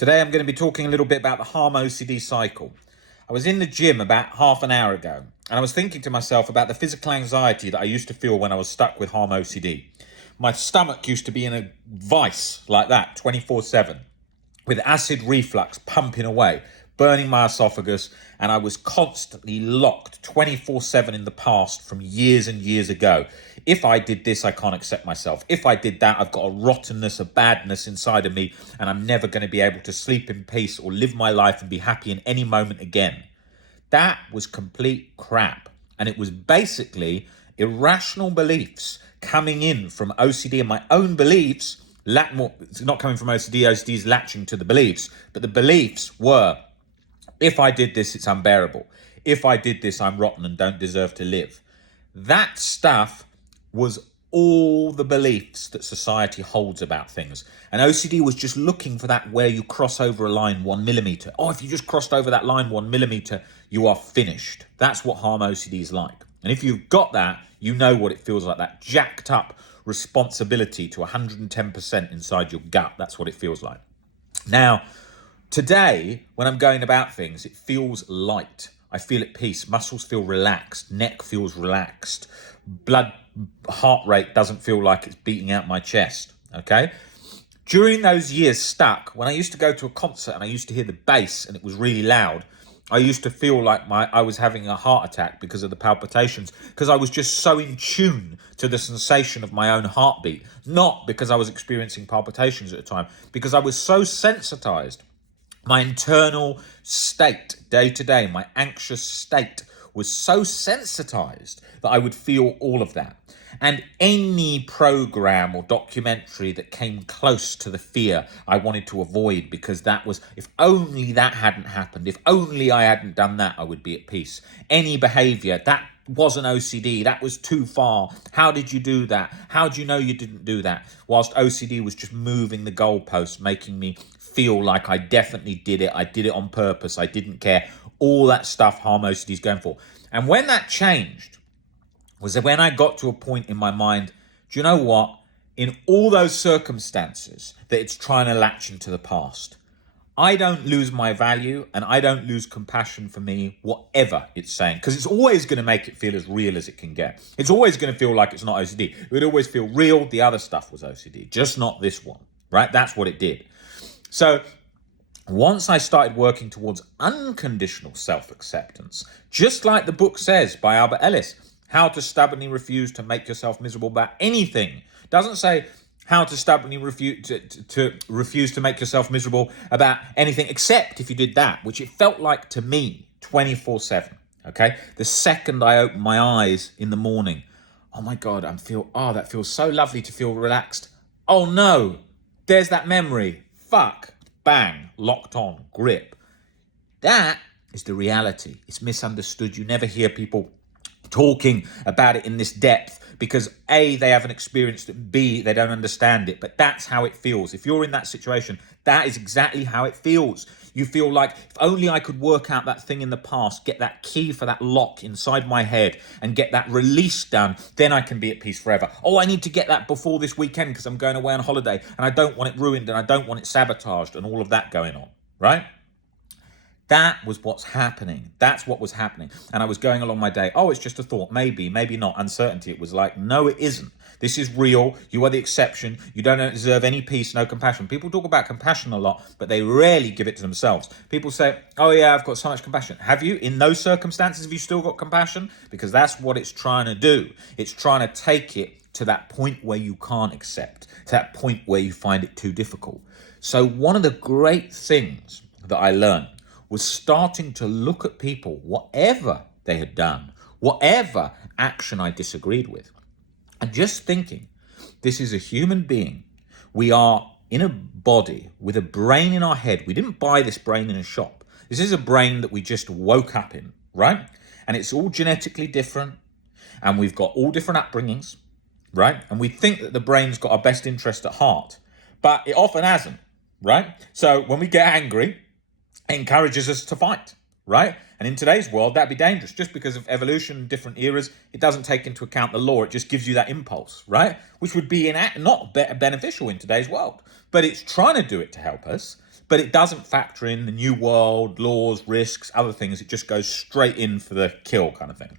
Today I'm going to be talking a little bit about the harm OCD cycle. I was in the gym about half an hour ago and I was thinking to myself about the physical anxiety that I used to feel when I was stuck with harm OCD. My stomach used to be in a vice like that 24/7 with acid reflux pumping away, burning my esophagus, and I was constantly locked 24/7 in the past from years and years ago. If I did this, I can't accept myself. If I did that, I've got a rottenness, a badness inside of me, and I'm never going to be able to sleep in peace or live my life and be happy in any moment again. That was complete crap. And it was basically irrational beliefs coming in from OCD and my own beliefs. It's not coming from OCD. OCD is latching to the beliefs. But the beliefs were, if I did this, it's unbearable. If I did this, I'm rotten and don't deserve to live. That stuff was all the beliefs that society holds about things. And OCD was just looking for that where you cross over a line 1 millimeter. Oh, if you just crossed over that line 1 millimeter, you are finished. That's what harm OCD is like. And if you've got that, you know what it feels like, that jacked up responsibility to 110% inside your gut. That's what it feels like. Now, today, when I'm going about things, it feels light. I feel at peace. Muscles feel relaxed. Neck feels relaxed. Heart rate doesn't feel like it's beating out my chest. Okay? During those years stuck, when I used to go to a concert and I used to hear the bass and it was really loud, I used to feel like I was having a heart attack because of the palpitations, because I was just so in tune to the sensation of my own heartbeat, not because I was experiencing palpitations at the time, because I was so sensitized. My internal state, day to day, my anxious state was so sensitized that I would feel all of that. And any program or documentary that came close to the fear I wanted to avoid, because that was, if only that hadn't happened, if only I hadn't done that, I would be at peace. Any behavior, that wasn't OCD, that was too far. How did you do that? How do you know you didn't do that? Whilst OCD was just moving the goalposts, making me feel like I definitely did it. I did it on purpose. I didn't care. All that stuff harm OCD is going for. And when that changed was when I got to a point in my mind, do you know what? In all those circumstances that it's trying to latch into the past, I don't lose my value and I don't lose compassion for me, whatever it's saying, because it's always going to make it feel as real as it can get. It's always going to feel like it's not OCD. It would always feel real. The other stuff was OCD, just not this one, right? That's what it did. So once I started working towards unconditional self-acceptance, just like the book says by Albert Ellis, how to stubbornly refuse to make yourself miserable about anything. It doesn't say how to stubbornly refuse to make yourself miserable about anything, except if you did that, which it felt like to me 24/7. Okay, the second I opened my eyes in the morning, oh my God, that feels so lovely to feel relaxed. Oh no, there's that memory. Fuck, bang, locked on, grip. That is the reality. It's misunderstood. You never hear people talking about it in this depth because A, they haven't experienced it, B, they don't understand it, but that's how it feels. If you're in that situation, that is exactly how it feels. You feel like, if only I could work out that thing in the past, get that key for that lock inside my head and get that release done, then I can be at peace forever. Oh, I need to get that before this weekend because I'm going away on holiday and I don't want it ruined and I don't want it sabotaged and all of that going on, right? That was what's happening. That's what was happening. And I was going along my day. Oh, it's just a thought. Maybe, maybe not. Uncertainty. It was like, no, it isn't. This is real. You are the exception. You don't deserve any peace, no compassion. People talk about compassion a lot, but they rarely give it to themselves. People say, oh yeah, I've got so much compassion. Have you? In those circumstances, have you still got compassion? Because that's what it's trying to do. It's trying to take it to that point where you can't accept, to that point where you find it too difficult. So one of the great things that I learned was starting to look at people, whatever they had done, whatever action I disagreed with, and just thinking, this is a human being. We are in a body with a brain in our head. We didn't buy this brain in a shop. This is a brain that we just woke up in, right? And it's all genetically different. And we've got all different upbringings, right? And we think that the brain's got our best interest at heart, but it often hasn't, right? So when we get angry, encourages us to fight, right? And in today's world, that'd be dangerous. Just because of evolution, different eras, it doesn't take into account the law. It just gives you that impulse, right? Which would be not beneficial in today's world. But it's trying to do it to help us. But it doesn't factor in the new world, laws, risks, other things. It just goes straight in for the kill kind of thing.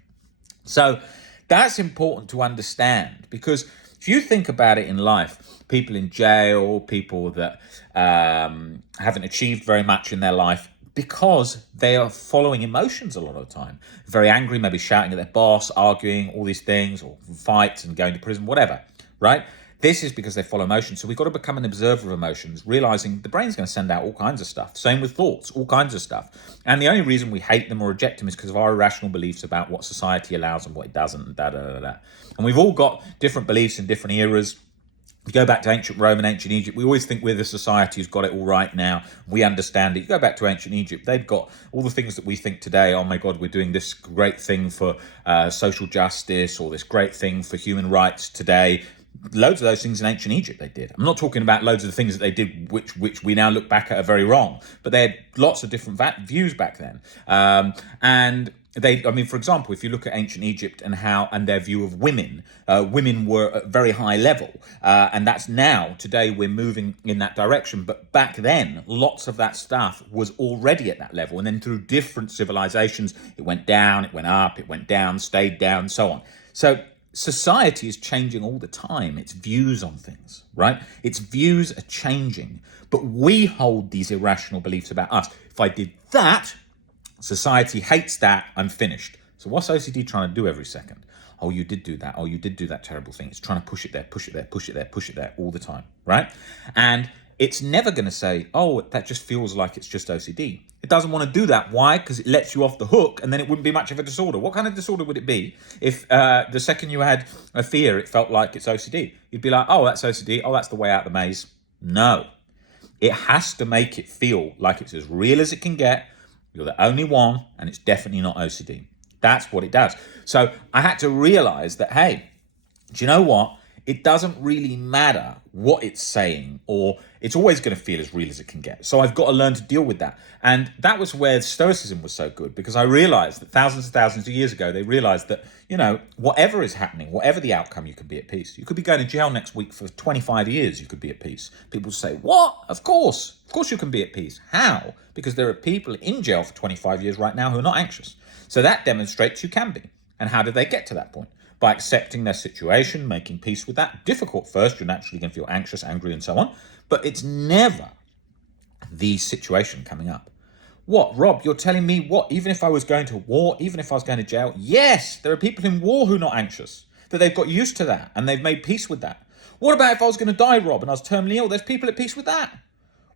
So that's important to understand, because if you think about it in life, people in jail, people that haven't achieved very much in their life because they are following emotions a lot of the time. Very angry, maybe shouting at their boss, arguing, all these things, or fights and going to prison, whatever, right? This is because they follow emotions. So we've got to become an observer of emotions, realizing the brain's going to send out all kinds of stuff. Same with thoughts, all kinds of stuff. And the only reason we hate them or reject them is because of our irrational beliefs about what society allows and what it doesn't, and da-da-da-da. And we've all got different beliefs in different eras. If you go back to ancient Rome and ancient Egypt, we always think we're the society who's got it all right now. We understand it. You go back to ancient Egypt, they've got all the things that we think today. Oh my God, we're doing this great thing for social justice, or this great thing for human rights today. Loads of those things in ancient Egypt they did. I'm not talking about loads of the things that they did which we now look back at are very wrong, but they had lots of different views back then. And for example, if you look at ancient Egypt and their view of women, women were at a very high level, and that's now, today we're moving in that direction. But back then, lots of that stuff was already at that level, and then through different civilizations, it went down, it went up, it went down, stayed down, and so on. So society is changing all the time, its views on things, right? Its views are changing, but we hold these irrational beliefs about us. If I did that, society hates that, I'm finished. So what's OCD trying to do every second? Oh, you did do that. Oh, you did do that terrible thing. It's trying to push it there, push it there, push it there, push it there all the time, right? And it's never going to say, oh, that just feels like it's just OCD. It doesn't want to do that. Why? Because it lets you off the hook, and then it wouldn't be much of a disorder. What kind of disorder would it be if the second you had a fear, it felt like it's OCD? You'd be like, oh, that's OCD. Oh, that's the way out of the maze. No. It has to make it feel like it's as real as it can get. You're the only one, and it's definitely not OCD. That's what it does. So I had to realize that, hey, do you know what? It doesn't really matter what it's saying, or it's always going to feel as real as it can get. So I've got to learn to deal with that. And that was where Stoicism was so good, because I realized that thousands and thousands of years ago, they realized that, whatever is happening, whatever the outcome, you can be at peace. You could be going to jail next week for 25 years, you could be at peace. People say, what? Of course you can be at peace. How? Because there are people in jail for 25 years right now who are not anxious. So that demonstrates you can be. And how did they get to that point? By accepting their situation, making peace with that. Difficult first, you're naturally going to feel anxious, angry, and so on. But it's never the situation coming up. What, Rob, you're telling me what? Even if I was going to war, even if I was going to jail? Yes, there are people in war who are not anxious, that they've got used to that and they've made peace with that. What about if I was going to die, Rob, and I was terminally ill? There's people at peace with that.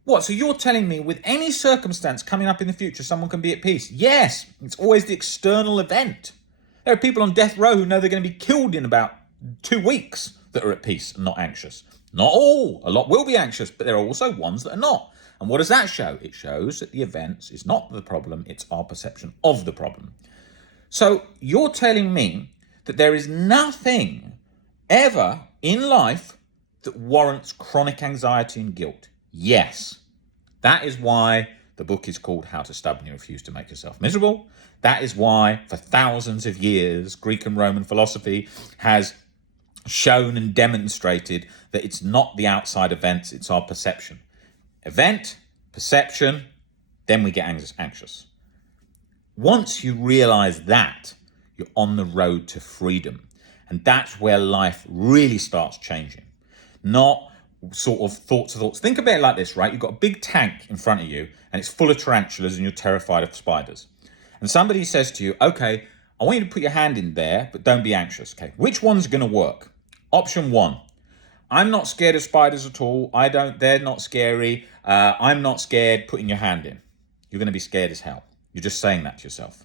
What, so you're telling me with any circumstance coming up in the future, someone can be at peace? Yes, it's always the external event. There are people on death row who know they're going to be killed in about 2 weeks that are at peace and not anxious. Not all. A lot will be anxious, but there are also ones that are not. And what does that show? It shows that the events is not the problem, it's our perception of the problem. So you're telling me that there is nothing ever in life that warrants chronic anxiety and guilt? Yes. That is why the book is called How to Stubbornly Refuse to Make Yourself Miserable. That is why, for thousands of years, Greek and Roman philosophy has shown and demonstrated that it's not the outside events, it's our perception. Event, perception, then we get anxious. Once you realize that, you're on the road to freedom. And that's where life really starts changing. Not sort of thoughts. Think about it like this, right? You've got a big tank in front of you and it's full of tarantulas and you're terrified of spiders. And somebody says to you, okay, I want you to put your hand in there, but don't be anxious. Okay, which one's going to work? Option 1, I'm not scared of spiders at all. They're not scary. I'm not scared. Putting your hand in. You're going to be scared as hell. You're just saying that to yourself.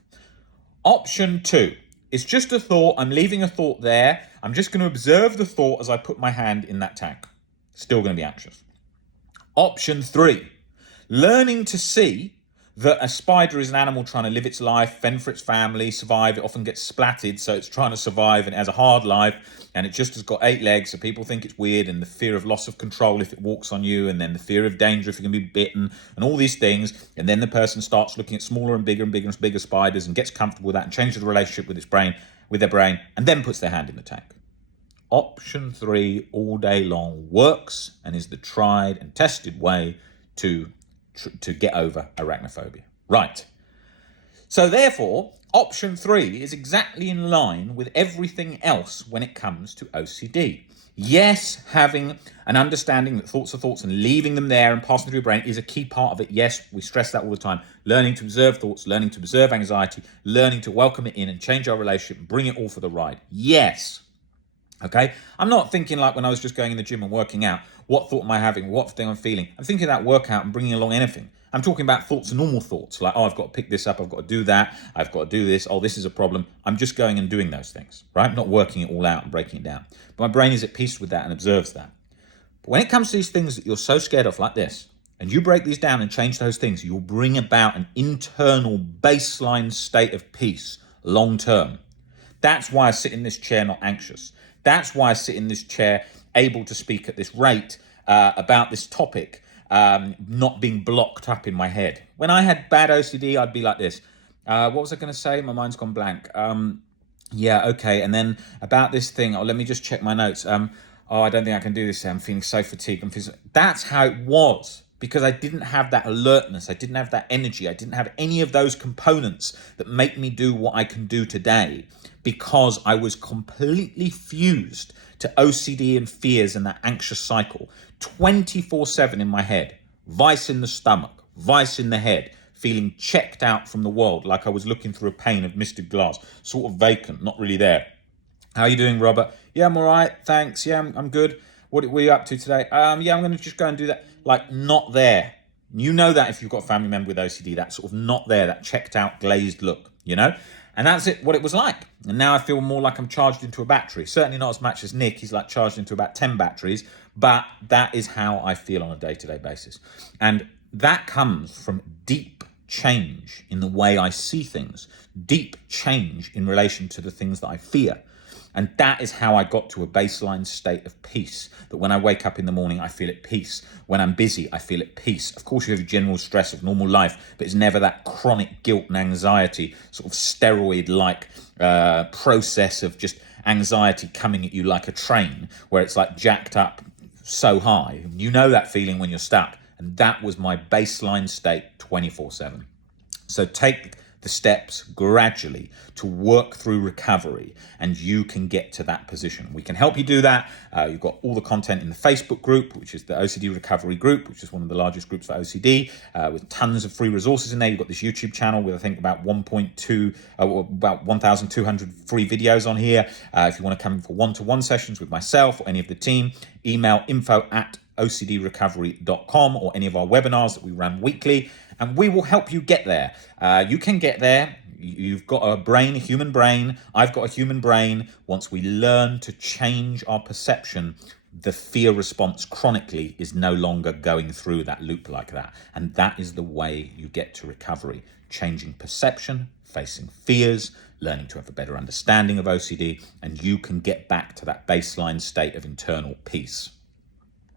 Option 2, it's just a thought. I'm leaving a thought there. I'm just going to observe the thought as I put my hand in that tank. Still going to be anxious. Option 3, learning to see that a spider is an animal trying to live its life, fend for its family, survive. It often gets splatted, so it's trying to survive and it has a hard life, and it just has got 8 legs, so people think it's weird, and the fear of loss of control if it walks on you, and then the fear of danger if you can be bitten, and all these things. And then the person starts looking at smaller and bigger and bigger and bigger spiders and gets comfortable with that and changes the relationship with their brain, and then puts their hand in the tank. Option 3 all day long works and is the tried and tested way to get over arachnophobia. Right. So therefore, option 3 is exactly in line with everything else when it comes to OCD. Yes, having an understanding that thoughts are thoughts and leaving them there and passing through your brain is a key part of it. Yes, we stress that all the time. Learning to observe thoughts, learning to observe anxiety, learning to welcome it in and change our relationship and bring it all for the ride. Yes. Okay, I'm not thinking like when I was just going in the gym and working out, what thought am I having, what thing I'm feeling. I'm thinking that workout and bringing along anything. I'm talking about thoughts, normal thoughts, like, oh, I've got to pick this up, I've got to do that, I've got to do this, oh, this is a problem. I'm just going and doing those things, right? I'm not working it all out and breaking it down. But my brain is at peace with that and observes that. But when it comes to these things that you're so scared of, like this, and you break these down and change those things, you'll bring about an internal baseline state of peace long term. That's why I sit in this chair not anxious. That's why I sit in this chair able to speak at this rate about this topic, not being blocked up in my head. When I had bad OCD, I'd be like this. What was I going to say? My mind's gone blank. Yeah, okay. And then about this thing, let me just check my notes. I don't think I can do this. I'm feeling so fatigued. That's how it was. Because I didn't have that alertness, I didn't have that energy, I didn't have any of those components that make me do what I can do today, because I was completely fused to OCD and fears and that anxious cycle, 24/7 in my head, vice in the stomach, vice in the head, feeling checked out from the world, like I was looking through a pane of misted glass, sort of vacant, not really there. How are you doing, Robert? Yeah, I'm all right, thanks. Yeah, I'm good. What were you up to today? Yeah, I'm going to just go and do that. Like, not there. You know that if you've got a family member with OCD, that sort of not there, that checked out, glazed look, you know? And that's what it was like. And now I feel more like I'm charged into a battery. Certainly not as much as Nick. He's like charged into about 10 batteries. But that is how I feel on a day-to-day basis. And that comes from deep change in the way I see things, deep change in relation to the things that I fear. And that is how I got to a baseline state of peace, that when I wake up in the morning, I feel at peace. When I'm busy, I feel at peace. Of course, you have general stress of normal life, but it's never that chronic guilt and anxiety, sort of steroid-like process of just anxiety coming at you like a train, where it's like jacked up so high. You know that feeling when you're stuck. And that was my baseline state 24/7. So take the steps gradually to work through recovery, and you can get to that position. We can help you do that. You've got all the content in the Facebook group, which is the OCD Recovery Group, which is one of the largest groups for OCD, with tons of free resources in there. You've got this YouTube channel with, I think, about 1,200 free videos on here. If you want to come in for one-to-one sessions with myself or any of the team, email info@ocdrecovery.com, or any of our webinars that we run weekly, and we will help you get there. You can get there. You've got a brain, a human brain. I've got a human brain. Once we learn to change our perception, the fear response chronically is no longer going through that loop like that. And that is the way you get to recovery. Changing perception, facing fears, learning to have a better understanding of OCD, and you can get back to that baseline state of internal peace.